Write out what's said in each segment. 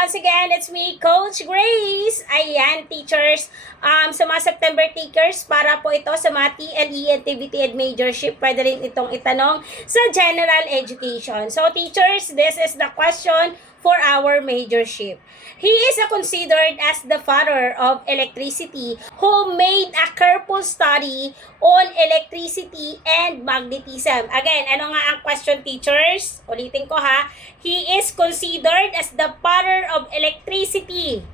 once again, it's me, Coach Grace. Ayan, teachers, sa mga September takers, para po ito sa mga TLE and TVT and majorship, pwede rin itong itanong sa general education. So, teachers, this is the question for our majorship. He is considered as the father of electricity who made a careful study on electricity and magnetism. Again, ano nga ang question, teachers? Ulitin ko ha. He is considered as the father of electricity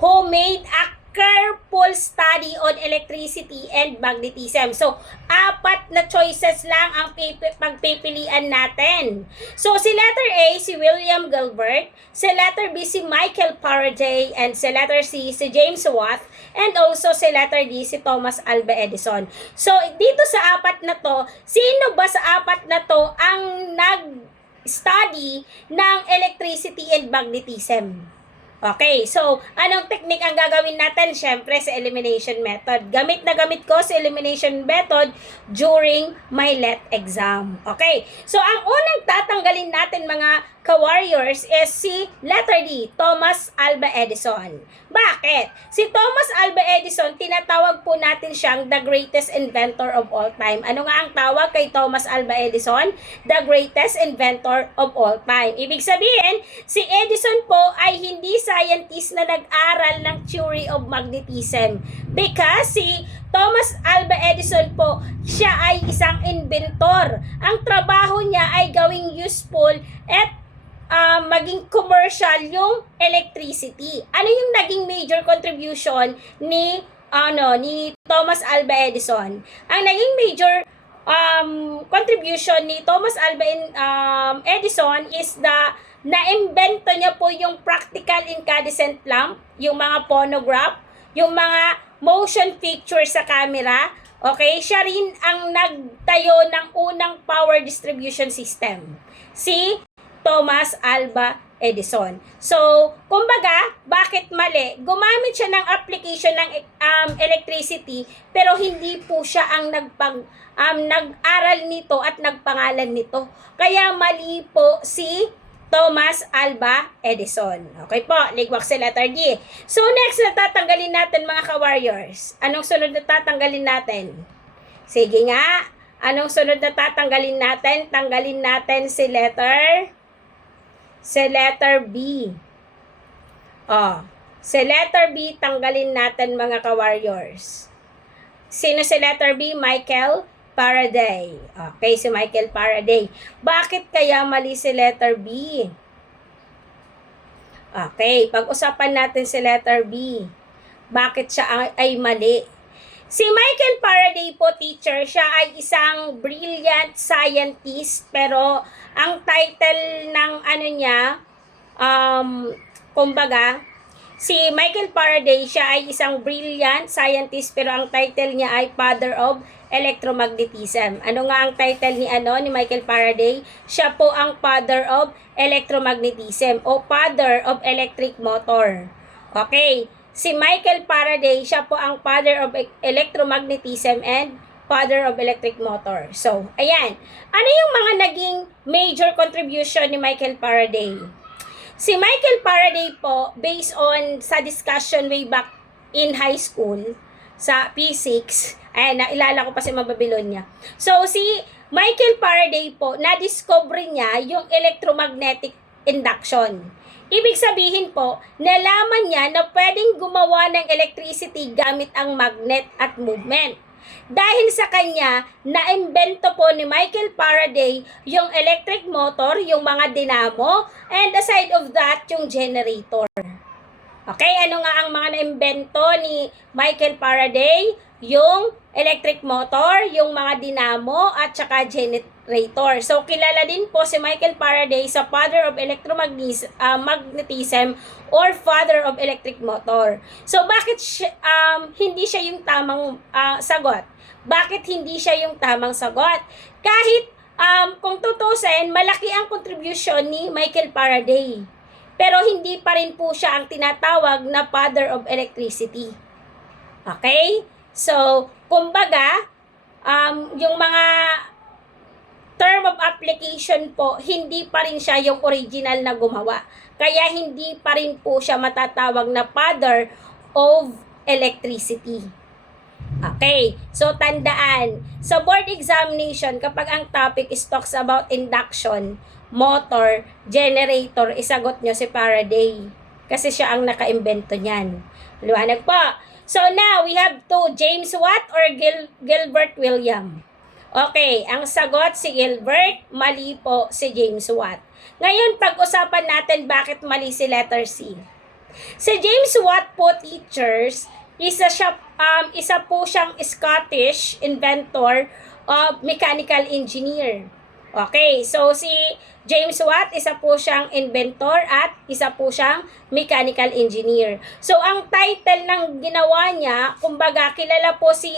who made a careful study on electricity and magnetism. So, apat na choices lang ang pagpipilian natin. So, si letter A, si William Gilbert, si letter B, si Michael Faraday, and si letter C, si James Watt, and also si letter D, si Thomas Alva Edison. So, dito sa apat na to, sino ba sa apat na to ang nag-study ng electricity and magnetism? Okay, so, anong technique ang gagawin natin? Siyempre, sa elimination method. Gamit na gamit ko sa elimination method during my LET exam. Okay, so, ang unang tatanggalin natin mga ka-warriors is si letter D, Thomas Alva Edison. Bakit? Si Thomas Alva Edison, tinatawag po natin siyang the greatest inventor of all time. Ano nga ang tawag kay Thomas Alva Edison? The greatest inventor of all time. Ibig sabihin, si Edison po ay hindi scientist na nag-aral ng theory of magnetism. Because si Thomas Alva Edison po, siya ay isang inventor. Ang trabaho niya ay gawing useful at maging commercial yung electricity. Ano yung naging major contribution ni Thomas Alva Edison? Ang naging major contribution ni Thomas Alva Edison is na-invento niya po yung practical incandescent lamp, yung mga phonograph, yung mga motion picture sa camera. Okay, siya rin ang nagtayo ng unang power distribution system. Si Thomas Alva Edison. So, kumbaga, bakit mali? Gumamit siya ng application ng electricity, pero hindi po siya ang nag-aral nito at nagpangalan nito. Kaya mali po si Thomas Alva Edison. Okay po, ligwak sa letter D. So, next na tatanggalin natin mga ka-warriors. Anong sunod na tatanggalin natin? Sige nga, anong sunod na tatanggalin natin? Tanggalin natin si letter B. Si letter B, tanggalin natin mga ka-warriors. Sino si letter B? Michael Faraday. Okay, si Michael Faraday. Bakit kaya mali si letter B? Okay, pag-usapan natin si letter B. Bakit siya ay mali? Si Michael Faraday po, teacher, siya ay isang brilliant scientist, pero ang title ng kumbaga, si Michael Faraday, siya ay isang brilliant scientist, pero ang title niya ay Father of Electromagnetism. Ano nga ang title ni Michael Faraday? Siya po ang Father of Electromagnetism o Father of Electric Motor. Okay. Si Michael Faraday, siya po ang father of electromagnetism and father of electric motor. So, ayan. Ano yung mga naging major contribution ni Michael Faraday? Si Michael Faraday po, based on sa discussion way back in high school, sa physics, ayan, nailala ko pa si Babylonia. So, si Michael Faraday po, na-discover niya yung electromagnetic induction. Ibig sabihin po, nalaman niya na pwedeng gumawa ng electricity gamit ang magnet at movement. Dahil sa kanya, na-imbento po ni Michael Faraday yung electric motor, yung mga dynamo, and aside of that, yung generator. Okay, ano nga ang mga na-imbento ni Michael Faraday? Yung electric motor, yung mga dynamo, at saka generator. So, kilala din po si Michael Faraday sa father of electromagnetism or father of electric motor. So, bakit hindi siya yung tamang sagot? Bakit hindi siya yung tamang sagot? Kahit kung tutusin, malaki ang contribution ni Michael Faraday. Pero hindi pa rin po siya ang tinatawag na father of electricity. Okay? So, kumbaga, yung mga term of application po, hindi pa rin siya yung original na gumawa. Kaya hindi pa rin po siya matatawag na father of electricity. Okay, so tandaan, sa board examination, kapag ang topic is talks about induction, motor, generator, isagot nyo si Faraday. Kasi siya ang naka-imbento niyan. Liwanag po. So now, we have two, James Watt or Gilbert William. Okay, ang sagot si Gilbert, mali po si James Watt. Ngayon, pag-usapan natin bakit mali si letter C. Si James Watt po, teachers, isa po siyang Scottish inventor of mechanical engineer. Okay, so si James Watt, isa po siyang inventor at isa po siyang mechanical engineer. So ang title ng ginawa niya, kumbaga kilala po si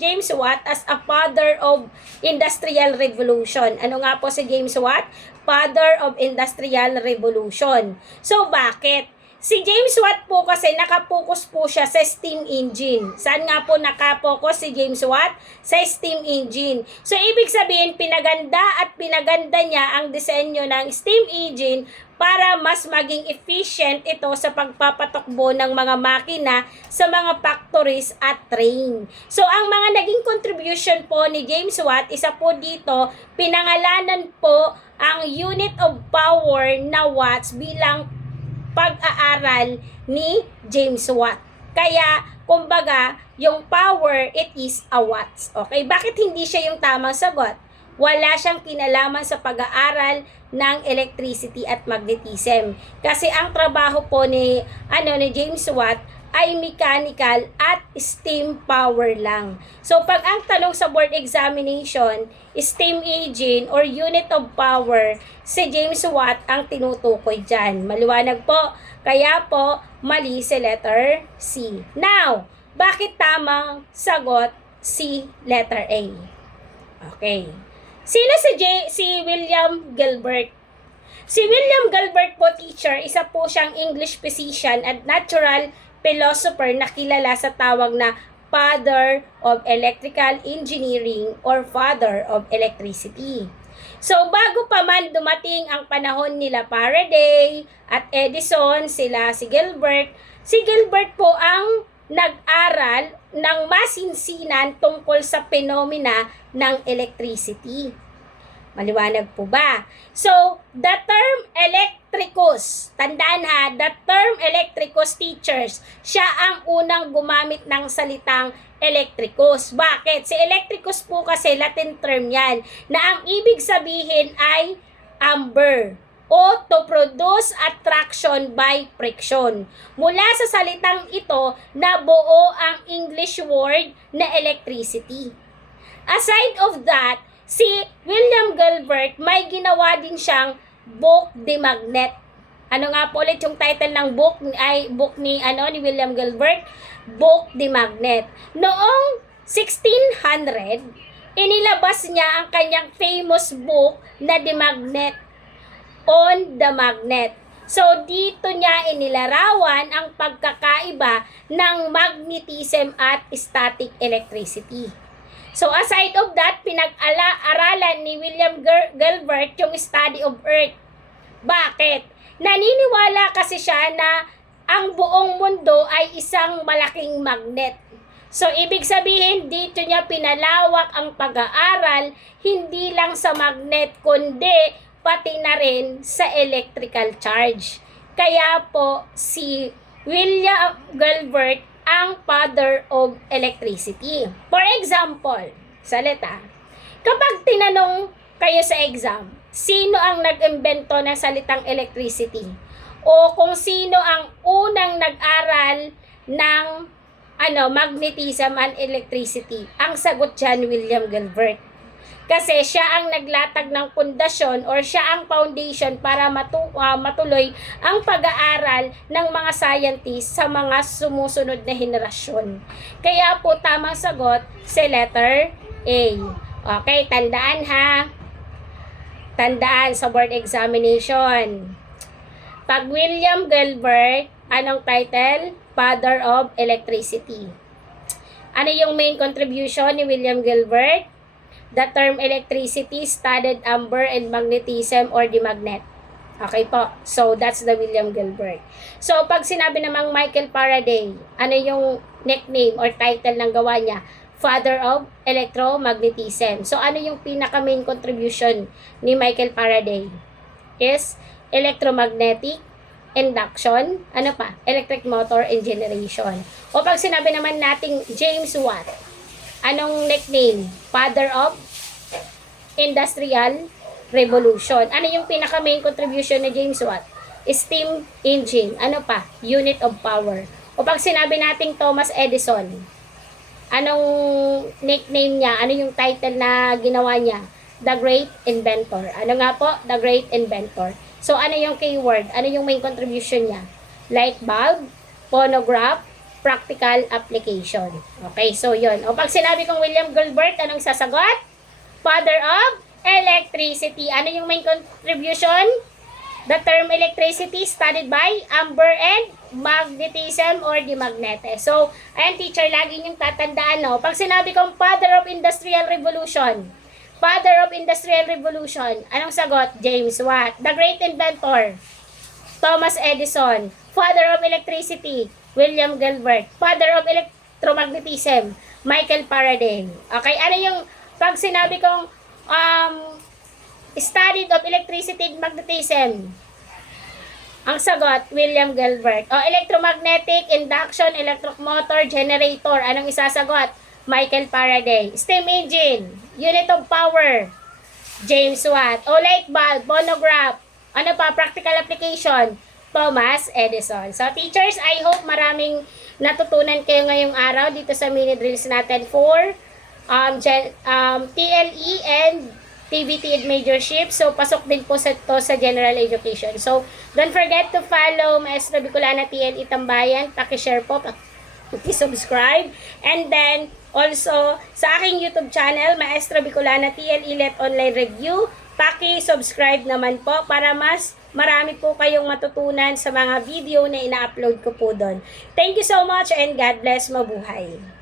James Watt as a father of industrial revolution. Ano nga po si James Watt? Father of industrial revolution. So bakit? Si James Watt po kasi nakapokus po siya sa steam engine. Saan nga po nakapokus si James Watt? Sa steam engine. So, ibig sabihin, pinaganda niya ang disenyo ng steam engine para mas maging efficient ito sa pagpapatakbo ng mga makina sa mga factories at train. So, ang mga naging contribution po ni James Watt, isa po dito, pinangalanan po ang unit of power na watts bilang pag-aaral ni James Watt. Kaya, kumbaga, yung power, it is a watts. Okay? Bakit hindi siya yung tamang sagot? Wala siyang kinalaman sa pag-aaral ng electricity at magnetism. Kasi ang trabaho po ni James Watt ay mechanical at steam power lang. So, pag ang tanong sa board examination, steam engine or unit of power, si James Watt ang tinutukoy dyan. Maliwanag po. Kaya po, mali si letter C. Now, bakit tamang sagot si letter A? Okay. Sino si William Gilbert? Si William Gilbert po, teacher, isa po siyang English physician at natural philosopher na kilala sa tawag na Father of Electrical Engineering or Father of Electricity. So, bago pa man dumating ang panahon nila Faraday at Edison, si Gilbert po ang nag-aral ng masinsinan tungkol sa phenomena ng electricity. Maliwanag po ba? So, the term electricus, tandaan ha, the term electricus, teachers, siya ang unang gumamit ng salitang electricus. Bakit? Si electricus po kasi Latin term yan, na ang ibig sabihin ay amber o to produce attraction by friction. Mula sa salitang ito, nabuo ang English word na electricity. Aside of that, si William Gilbert, may ginawa din siyang book de magnet. Ano nga po ulit yung title ng book ni William Gilbert? Book de magnet. Noong 1600, inilabas niya ang kanyang famous book na The Magnet on the Magnet. So, dito niya inilarawan ang pagkakaiba ng magnetism at static electricity. So, aside of that, pinag-aralan ni William Gilbert yung study of Earth. Bakit? Naniniwala kasi siya na ang buong mundo ay isang malaking magnet. So, ibig sabihin, dito niya pinalawak ang pag-aaral, hindi lang sa magnet, kundi pati na rin sa electrical charge. Kaya po, si William Gilbert ang father of electricity. For example, salita, kapag tinanong kayo sa exam, sino ang nag-imbento ng salitang electricity? O kung sino ang unang nag-aral ng magnetism and electricity? Ang sagot dyan, William Gilbert. Kasi siya ang naglatag ng pundasyon or siya ang foundation para matuloy ang pag-aaral ng mga scientists sa mga sumusunod na henerasyon. Kaya po tamang sagot si letter A. Okay, tandaan ha. Tandaan sa board examination. Pag William Gilbert, anong title? Father of Electricity. Ano yung main contribution ni William Gilbert? The term electricity studied amber and magnetism or the magnet. Okay po. So, that's the William Gilbert. So, pag sinabi namang Michael Faraday, ano yung nickname or title ng gawa niya? Father of electromagnetism. So, ano yung pinaka-main contribution ni Michael Faraday? Is electromagnetic induction, ano pa? Electric motor and generation. O pag sinabi naman nating James Watt, anong nickname? Father of Industrial Revolution. Ano yung pinaka-main contribution ni James Watt? Steam engine. Ano pa? Unit of power. O pag sinabi nating Thomas Edison, anong nickname niya? Ano yung title na ginawa niya? The Great Inventor. Ano nga po? The Great Inventor. So, ano yung keyword? Ano yung main contribution niya? Light bulb, phonograph, practical application. Okay, so yun. O pag sinabi kong William Gilbert, anong sasagot? Father of electricity. Ano yung main contribution? The term electricity studied by amber and magnetism or the magnet. So, ayan teacher, lagi niyong tatandaan, no? Pag sinabi kong Father of Industrial Revolution, Father of Industrial Revolution, anong sagot? James Watt. The Great Inventor, Thomas Edison. Father of Electricity, William Gilbert. Father of Electromagnetism, Michael Faraday. Okay, ano yung pag sinabi kong studied of electricity and magnetism? Ang sagot, William Gilbert. O, electromagnetic, induction, electric motor, generator. Anong isasagot? Michael Faraday. Steam engine, unit of power, James Watt. O, light bulb, phonograph. Ano pa? Practical application, Thomas Edison. So, teachers, I hope maraming natutunan kayo ngayong araw dito sa mini drills natin for TLE and TVT and majorship. So, pasok din po sa general education. So, don't forget to follow Maestra Bicolana TLE Tambayan. Paki-share po, paki-subscribe. And then, also, sa aking YouTube channel, Maestra Bicolana TLE Let Online Review. Paki-subscribe naman po para mas marami po kayong matutunan sa mga video na ina-upload ko po doon. Thank you so much and God bless. Mabuhay.